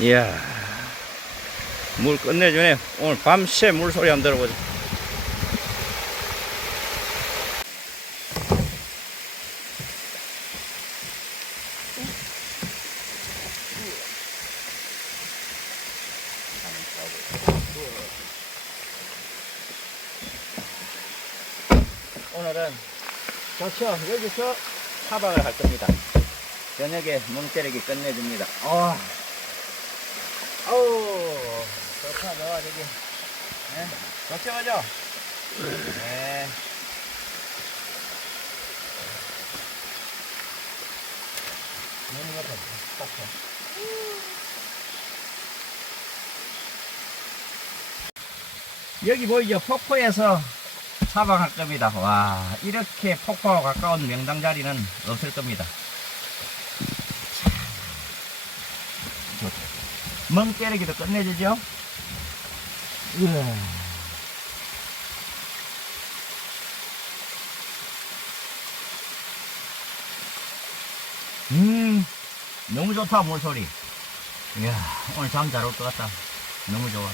이야, 물 끝내주네. 오늘 밤새 물소리 한번 들어보자. 오늘은 좋죠. 여기서 사박을 할 겁니다. 저녁에 멍때리기 끝내줍니다. 아우, 좋다, 좋아, 저기. 네, 좋죠, 그죠? 네. 눈이 같아, 폭포. 여기 보이죠? 폭포에서 사방할 겁니다. 와, 이렇게 폭포와 가까운 명당 자리는 없을 겁니다. 멍 때리기도 끝내주죠? 우와. 너무 좋다, 물소리. 이야, 오늘 잠 잘 올 것 같다. 너무 좋아.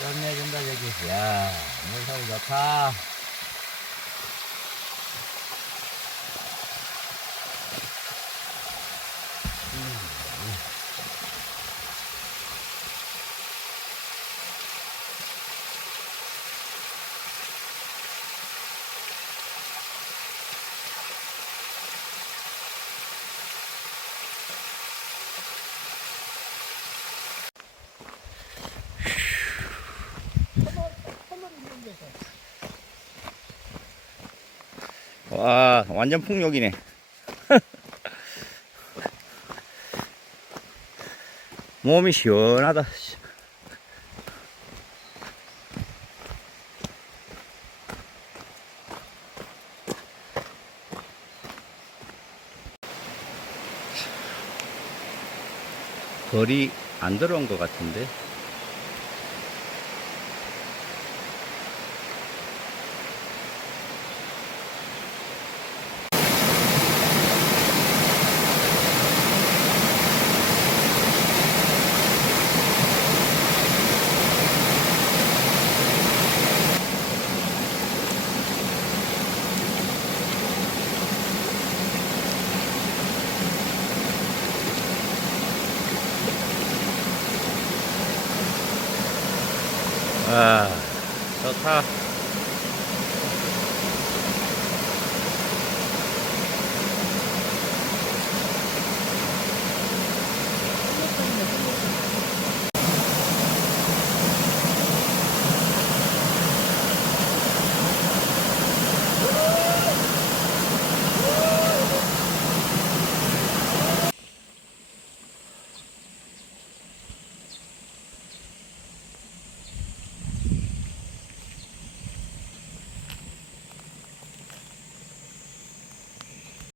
끝내준다, 저기. 야, 물소리 좋다. 와, 완전 풍력이네. 몸이 시원하다. 벌이 안 들어온 것 같은데. 아, 좋다.